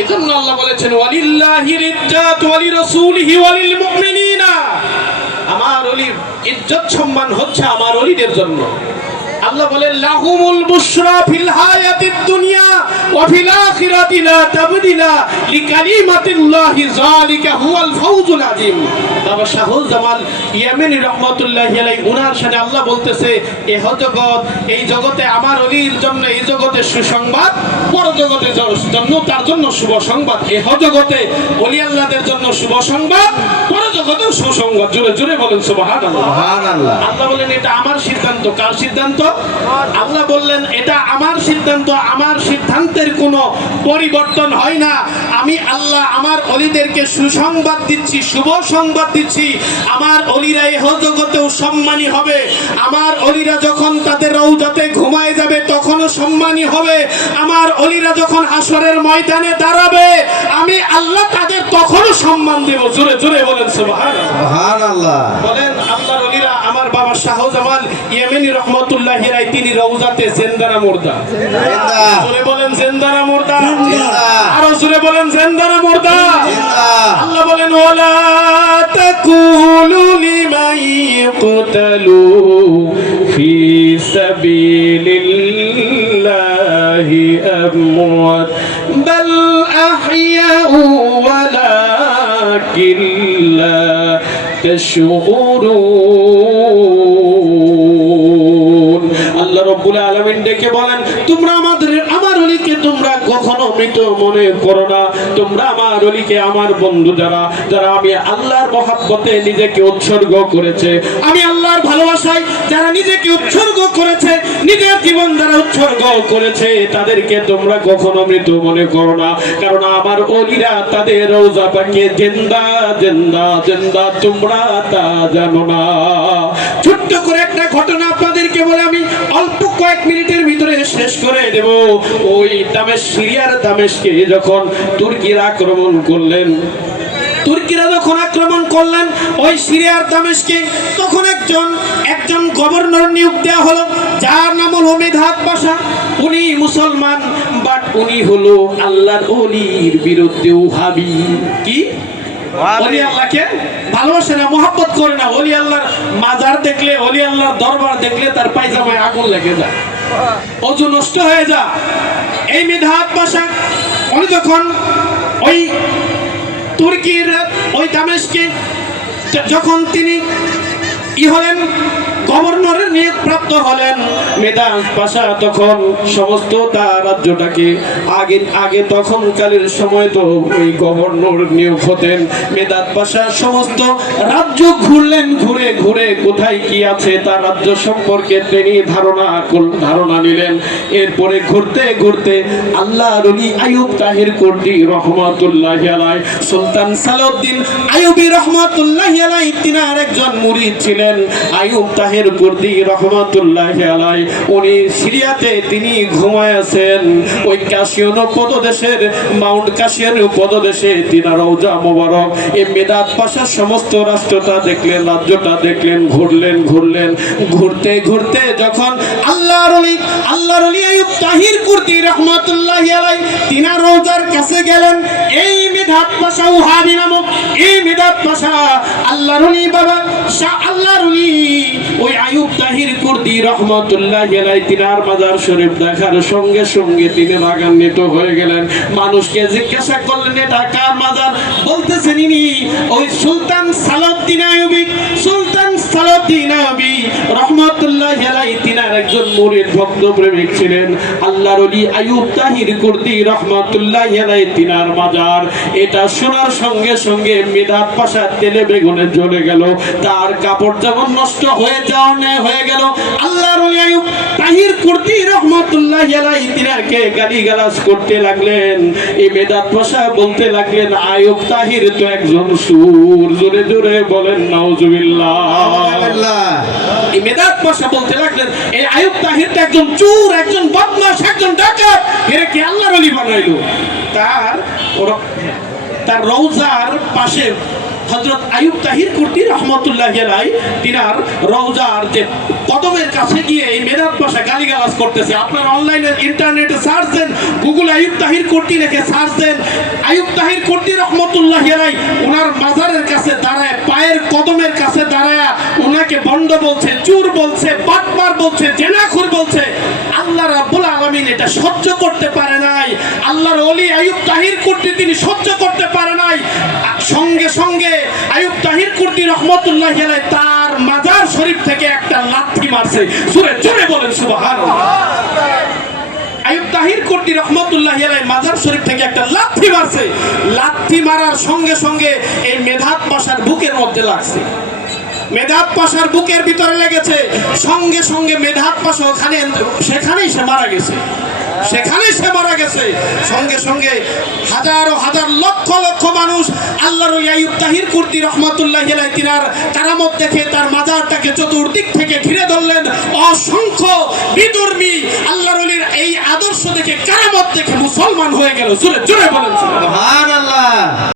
এই জন্য আল্লাহ বলেছেন ওয়ালিল্লাহির ইজ্জাত ওয়ালি রাসূলিহি ওয়ালিল মুমিনিনা আমার অলির ইজ্জত সম্মান হচ্ছে আমার অলিদের জন্য। আল্লাহ বলেন, লাহুমুল বুশরা ফিল হায়াতিদ দুনিয়া ওয়া ফিল আখিরাতি লা তাবদিলা লিকালিমাতিল্লাহি যালিকা হুয়াল ফাউজুল আযীম। বাবা শাহুল জামাল ইয়ামিনী রাহমাতুল্লাহি আলাইহি উনার সাথে আল্লাহ বলতেছে এহ জগৎ এই জগতে আমার অলির জন্য এই জগতে সুসংবাদ পর জগতে জন্য তার জন্য শুভ সংবাদ। এহ জগতে অলি আল্লাহদের জন্য শুভ সংবাদ পর জগতেও সুসংবাদ। জোরে জোরে বলেন সুবহানাল্লাহ। সুবহানাল্লাহ। আল্লাহ বললেন এটা আমার সিদ্ধান্ত। কার সিদ্ধান্ত? আল্লাহ বললেন এটা আমার সিদ্ধান্ত। আমার সিদ্ধান্তের কোনো পরিবর্তন হয় না। আমি আল্লাহ আমার অলিদেরকে সুসংবাদ দিচ্ছি শুভ সংবাদ দিচ্ছি। আমার অলিরা এহ জগতেও সম্মানী হবে। আমার অলিরা যখন তাদের রৌজাতে ঘুমায় যাবে তখনও সম্মানী হবে। আমার অলিরা যখন আসরের ময়দানে দাঁড়াবে আমি আল্লাহ তাদের তখনও সম্মান দেব। জোরে জোরে বলেন সুবহানাল্লাহ। বলেন আল্লাহর অলিরা বাবা শাহজামাল ইয়েমেনি রহমতুল্লাহ রাই তিনি রওজাতে জেন্দারা মুর্দা। জোরে বলেন জেন্দারা মুর্দা। আরও জোরে বলেন জেন্দারা মুর্দা। আল্লাহ বলেন ওয়ালা তাকুলু লিমান ইয়ুকতালু ফি সাবিলিল্লাহি আমওয়াত বাল আহইয়াউ ওয়ালাকিন লা তাশউরুন আল্লাহ রাব্বুল আলামিন ডেকে বলেন, তোমরা আমাদের, আমার অলিকে তোমরা কখনো মৃত মনে করো না। তোমরা আমার অলিকে, আমার বন্ধু যারা যারা আমি আল্লাহর মহাব্বতে নিজেকে উৎসর্গ করেছে, আমি আল্লাহর ভালোবাসায় যারা নিজেকে উৎসর্গ করেছে, নিজের জীবন যারা উৎসর্গ করেছে, তাদেরকে তোমরা কখনো মৃত মনে করো না। কারণ আমার অলিরা তাদের রোজা পাকে জেন্দা জেন্দা জেন্দা, তোমরা তা জানো না। ছোট্ট করে একটা ঘটনা দেব। ওই দামেশ সিরিয়ার দামেশকে যখন তুর্কির আক্রমণ করলেন তুর্কিরা যখন আক্রমণ করলেন ওই সিরিয়ার দামেশকে তখন একজন একজন গভর্নর নিয়োগ দেওয়া হলো যার নাম হলো মেধাত পাশা উনি মুসলমান বাট উনি হলো আল্লাহর অলির বিরুদ্ধে উহাবি। কি? অলি আল্লাহকে ভালোবাসে না মহাব্বত করে না। অলি আল্লাহর মাজার দেখলে অলি আল্লাহর দরবার দেখলে তার পায়জামায় আগুন লেগে যায়। অজু নষ্ট হয়ে যা। এই মেধাত পাশা উনি যখন ওই তুর্কির, ওই দামেশকে যখন তিনি ই হলেন গভর্নরের নিয়োগ প্রাপ্ত হলেন। মেদাস পাশা তখন সমস্ত তার রাজ্যটাকে আগে আগে তখনকালের সময় তো ওই গভর্নর নিয়োগ হতেন। মেদাত পাশা সমস্ত রাজ্য ঘুরলেন, ঘুরে ঘুরে কোথায় কি আছে তার রাজ্য সম্পর্কে তিনি ধারণা ধারণা নিলেন। এরপরে ঘুরতে ঘুরতে আল্লাহ রলি আয়ুব তাহির কোর্টি রহমাতুল্লাহ সুলতান সালাউদ্দিন আয়ুবী রহমাতুল্লাহ আলাই তিনার একজন মুরিদ ছিলেন। আয়ুব তাহের কুর্দি রহমাতুল্লাহ আলাই। উনি সিরিয়াতে তিনি ঘুমায় আছেন। ওই কাশিয়ান পদদেশের মাউন্ট কাশিয়ান পদদেশে তিনার রওজা মোবারক। এই মেদাত পাশার সমস্ত রাষ্ট্রটা দেখলেন, রাজ্যটা দেখলেন, ঘুরলেন ঘুরলেন। ঘুরতে ঘুরতে যখন আল্লাহর অলি আল্লাহর অলি আইয়ুব তাহির কুর্দি রহমাতুল্লাহ আলাই তিনার রওজার কাছে গেলেন, এই মেধাত পাশা উহাবি নামক, এই মেধাত পাশা আল্লাহর অলি বাবা, শাহ আল্লাহর অলি, ওই আইয়ুব তাহির কুর্দি রহমতুল্লাহ গেলাই তিনার মাজার শরীফ দেখার সঙ্গে সঙ্গে তিনি রাগান্বিত হয়ে গেলেন। মানুষকে জিজ্ঞাসা করলেন, এটা কার মাজার? বলতেছেন ইনি, ওই সুলতান সালাউদ্দিন আয়ুবিক সুলতান সালাউদ্দিন আইয়ুবী রহমাতুল্লাহ আলাই তিনার একজন মুরিদ ভক্ত প্রেমিক ছিলেন। আল্লাহর ওলি আইয়ুব তাহির কুর্দি রহমাতুল্লাহ আলাই তিনার মাজার। এটা শোনার সঙ্গে সঙ্গে মেধাত পাশা তেলে বেগুনে জ্বলে গেল। তার কাপড় যেমন নষ্ট হয়ে যাওয়া হয়ে গেল। আল্লাহর ওলি আইয়ুব তাহির কুর্দি রহমাতুল্লাহ আলাই তিনাকে গালি গালাজ করতে লাগলেন। এই মেধাত পাশা বলতে লাগলেন আইয়ুব তাহির তো একজন সুর। জোরে জোরে বলেন নাউজুবিল্লাহ। আল্লাহ এই বলতে লাগলেন, এই আয়ুব তাহিরটা একজন চোর, একজন বদমাস একজন ডাকাত, এর কি আল্লাহর অলি বানাইলো? তার তার রৌজার পাশে হজরত আয়ুব তাহির কুর্তি রহমতুল্লাহ আলাই তিনার রওজার যে কদমের কাছে গিয়ে এই মেদাত পাশা গালিগালাজ করতেছে। আপনার অনলাইনে ইন্টারনেটে সার্চ দেন, গুগল আয়ুব তাহির কুর্তি লিখে সার্চ দেন, আয়ুব তাহির কুর্তি রহমতুল্লাহ আলাই ওনার মাজারের কাছে দাঁড়ায়, পায়ের কদমের কাছে দাঁড়ায় ওনাকে বন্ড বলছে, চুর বলছে, বাটমার বলছে, জেনাখুর বলছে, আল্লাহ রাব্বুল আলামিন এটা সহ্য করতে পারে নাই। আল্লাহর ওলি আয়ুব তাহির কুর্তি তিনি সহ্য করতে পারে নাই। সঙ্গে সঙ্গে আয়ুব তাহির কুর্তি রহমতুল্লাহ আলাই তার মাজার শরীফ থেকে একটা লাথি মারছে। সুরে জোরে বলেন, সুবহানাল্লাহ। আয়ুব তাহির কুর্তি রহমতুল্লাহ আলাই মাজার শরীফ থেকে একটা লাথি মারছে। লাথি মারার সঙ্গে সঙ্গে এই মেধাত পাশার বুকের মধ্যে লাগছে। মেধাত পাশার বুকের ভিতরে লেগেছে। সঙ্গে সঙ্গে মেধাত পাশা ওখানে, সেখানেই সে মারা গেছে। সেখানেই সে মারা গেছে। সঙ্গে সঙ্গে হাজারো হাজার লক্ষ লক্ষ মানুষ আল্লাহর ওই আইয়ুব তাহির কুর্তি রহমতুল্লাহ তিনার কারামত দেখে তার মাজারটাকে চতুর্দিক থেকে ঘিরে ধরলেন। অসংখ্য বিদর্মী আল্লাহর এই আদর্শ দেখে কারামত দেখে মুসলমান হয়ে গেল। জোরে জোরে বলেন। সুবহানাল্লাহ।